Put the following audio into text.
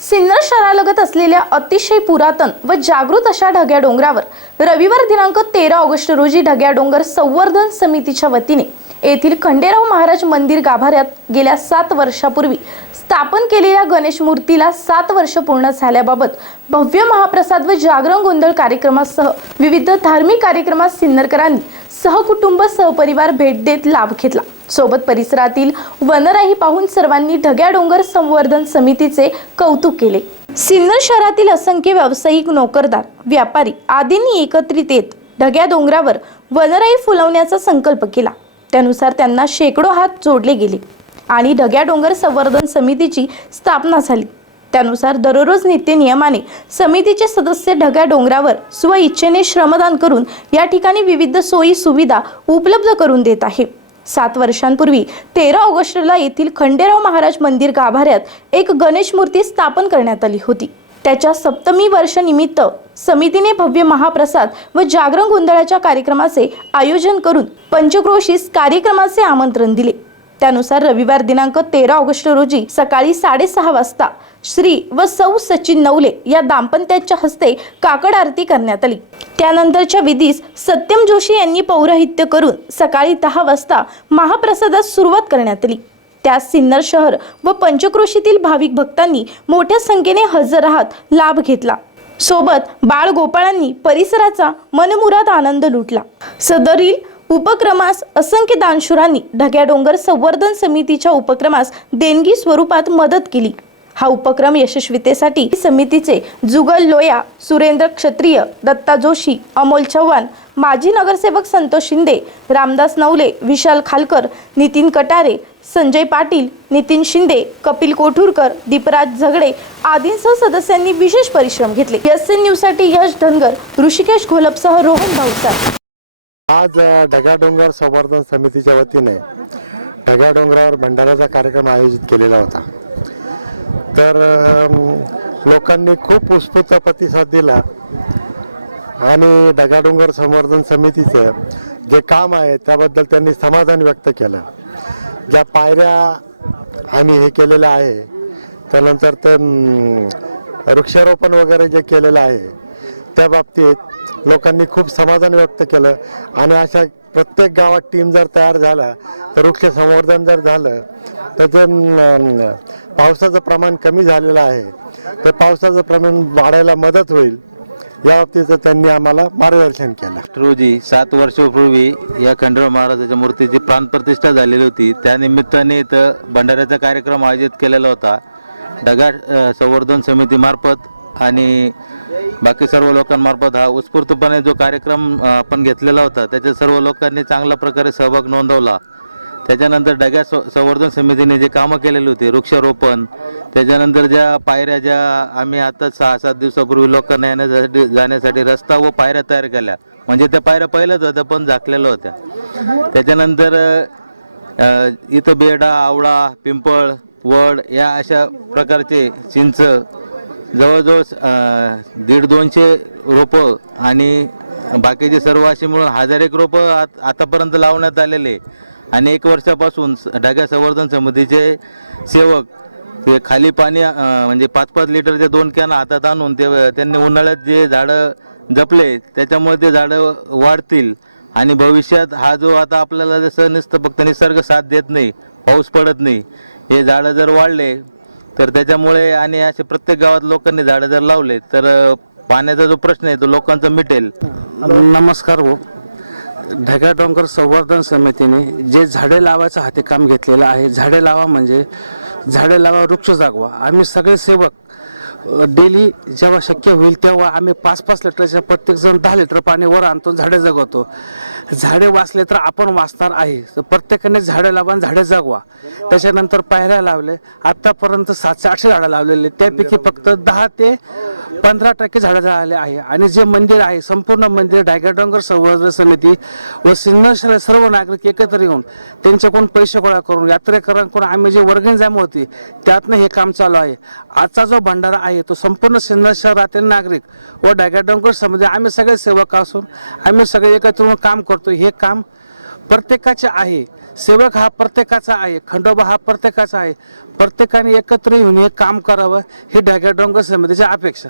सिन्नर शहरालगत असलेल्या अतिशय पुरातन व जागृत अशा ढग्या डोंगरावर रविवार दिनांक तेरा ऑगस्ट रोजी ढग्या डोंगर संवर्धन समितीच्या वतीने येथील खंडेराव महाराज मंदिर गाभाऱ्यात गेल्या सात वर्षापूर्वी स्थापन केलेल्या गणेश मूर्तीला सात वर्ष पूर्ण झाल्याबाबत भव्य महाप्रसाद व जागरण गोंधळ कार्यक्रमासह विविध धार्मिक कार्यक्रमात सिन्नरकरांनी सहकुटुंब सहपरिवार भेट देत लाभ घेतला. सोबत परिसरातील वनराई पाहून सर्वांनी ढग्या डोंगर संवर्धन समितीचे कौतुक केले. सिन्नर शहरातील असंख्य व्यावसायिक नोकरदार व्यापारी आदींनी एकत्रित येत ढग्या डोंगरावर वनराई फुलवण्याचा संकल्प केला. त्यानुसार त्यांना शेकडो हात जोडले गेले आणि ढग्या डोंगर संवर्धन समितीची स्थापना झाली. त्यानुसार दररोज नित्य नियमाने समितीचे सदस्य ढग्या डोंगरावर स्वइच्छेने श्रमदान करून या ठिकाणी विविध सोयी सुविधा उपलब्ध करून देत आहे सात वर्षांपूर्वी तेरा ऑगस्टला येथील खंडेराव महाराज मंदिर गाभाऱ्यात एक गणेश मूर्ती स्थापन करण्यात आली होती. त्याच्या सप्तमी वर्षानिमित्त समितीने भव्य महाप्रसाद व जागरण गोंधळाच्या कार्यक्रमाचे आयोजन करून पंचक्रोशीस कार्यक्रमाचे आमंत्रण दिले. त्यानुसार रविवार दिनांक तेरा ऑगस्ट रोजी सकाळी साडेसहा वाजता श्री व सौ सचिन नवले या दाम्पत्याच्या हस्ते काकड आरती करण्यात आली. त्यानंतरच्या विधीस सत्यम जोशी यांनी पौरोहित्य करून सकाळी दहा वाजता महाप्रसादास सुरुवात करण्यात आली. त्यास सिन्नर शहर व पंचक्रोशीतील भाविक भक्तांनी मोठ्या संख्येने हजर राहत लाभ घेतला. सोबत बाळ गोपाळांनी परिसराचा मनमुराद आनंद लुटला. सदरील उपक्रमास असंख्य दानशुरांनी ढग्या डोंगर संवर्धन समितीच्या उपक्रमास देणगी स्वरूपात मदत केली. हा उपक्रम यशस्वीतेसाठी समितीचे जुगल लोया सुरेंद्र क्षत्रिय दत्ता जोशी अमोल चव्हाण माजी नगरसेवक संतोष शिंदे रामदास नवले विशाल खालकर नितीन कटारे संजय पाटील नितीन शिंदे कपिल कोठूरकर दीपराज झगडे आदींसह सदस्यांनी विशेष परिश्रम घेतले. एस एन न्यूजसाठी यश धनगर ऋषिकेश घोलपसह रोहन भाऊसार आज ढगा डोंगर संवर्धन समितीच्या वतीने ढगा डोंगरावर भंडाऱ्याचा कार्यक्रम आयोजित केलेला होता. तर लोकांनी खूप उत्स्फूर्त प्रतिसाद दिला आणि ढगा डोंगर संवर्धन समितीचं जे काम आहे त्याबद्दल त्यांनी समाधान व्यक्त केलं. ज्या पायऱ्या आम्ही हे केलेलं आहे त्यानंतर ते वृक्षारोपण वगैरे जे केलेलं आहे त्या बाबतीत लोकांनी खूप समाधान व्यक्त केलं. आणि अशा प्रत्येक गावात टीम जर तयार झाला तर वृक्ष संवर्धन जर झालं तर जे पावसाचं प्रमाण कमी झालेलं आहे ते पावसाचं प्रमाण वाढायला मदत होईल. या बाबतीचं त्यांनी आम्हाला मार्गदर्शन केलं. रोजी सात वर्षापूर्वी या खंडराव महाराजाच्या मूर्तीची प्राणप्रतिष्ठा झालेली होती. त्यानिमित्ताने इथं भंडाऱ्याचा कार्यक्रम आयोजित केलेला होता. ढगाळ संवर्धन समितीमार्फत आणि बाकी सर्व लोकांमार्फत हा उत्स्फूर्तपणे जो कार्यक्रम आपण घेतलेला होता त्याच्यात सर्व लोकांनी चांगल्या प्रकारे सहभाग नोंदवला. त्याच्यानंतर डग्या स संवर्धन समितीने जे कामं केलेली होती वृक्षारोपण त्याच्यानंतर ज्या पायऱ्या ज्या आम्ही आता सहा सात दिवसापूर्वी लोकांना येण्यासाठी जाण्यासाठी रस्ता व पायऱ्या तयार केल्या. म्हणजे त्या पायऱ्या पहिल्याच होत्या पण झाकलेल्या होत्या. त्याच्यानंतर इथं बेडा आवळा पिंपळ वड या अशा प्रकारचे चिंच जवळजवळ दीड दोनशे रोपं आणि बाकीचे सर्व असे मिळून हजार एक रोपं आत आतापर्यंत लावण्यात आलेले. आणि एक वर्षापासून स- संवर्धन समितीचे सेवक ते खाली पाणी म्हणजे पाच पाच लिटरच्या दोन कॅन हातात आणून ते त्यांनी उन्हाळ्यात जे झाडं जपले त्याच्यामुळे ते झाडं वाढतील. आणि भविष्यात हा जो आता आपल्याला जसं नुसतं फक्त निसर्ग साथ देत नाही पाऊस पडत नाही हे झाडं जर वाढले तर त्याच्यामुळे आणि असे प्रत्येक गावात लोकांनी झाडं जर लावले तर पाण्याचा जो प्रश्न आहे तो लोकांचा मिटेल. नमस्कार भाऊ. ढगा डोंगर संवर्धन समितीने जे झाडे लावायचं हाती काम घेतलेलं आहे झाडे लावा म्हणजे झाडे लावा वृक्ष जागवा. आम्ही सगळे सेवक डेली जेव्हा शक्य होईल तेव्हा आम्ही पाच पाच लिटरच्या प्रत्येकजण दहा लिटर पाणी वर आणतो झाडे जगवतो. झाडे वाचले तर आपण वाचणार आहे. तर प्रत्येकाने झाडे लावा आणि झाडे जगवा. त्याच्यानंतर पायऱ्या लावले. आत्तापर्यंत सातशे आठशे झाडं लावलेले. त्यापैकी फक्त दहा ते पंधरा टक्के झाडं झाले आहे. आणि जे मंदिर आहे संपूर्ण मंदिर ढायगा डोंगर संवर्धन समिती व सिन्नरशाला सर्व नागरिक एकत्र येऊन त्यांच्याकडून पैसे गोळा करून यात्रेकरांकडून आम्ही जे वर्गणी जमा होती त्यातनं हे काम चालू आहे. आजचा जो भंडारा आहे तो संपूर्ण सिन्नर शहरातील नागरिक व ढायगा डोंगर समिती आम्ही सगळे सेवक असून आम्ही सगळे एकत्र येऊन काम करतो हे काम प्रत्येकाचे आहे. सेवक हा प्रत्येकाचा आहे खंडोबा हा प्रत्येकाचा आहे. प्रत्येकाने एकत्र येऊन हे काम करावं ही ढग्या डोंगर समितीची अपेक्षा.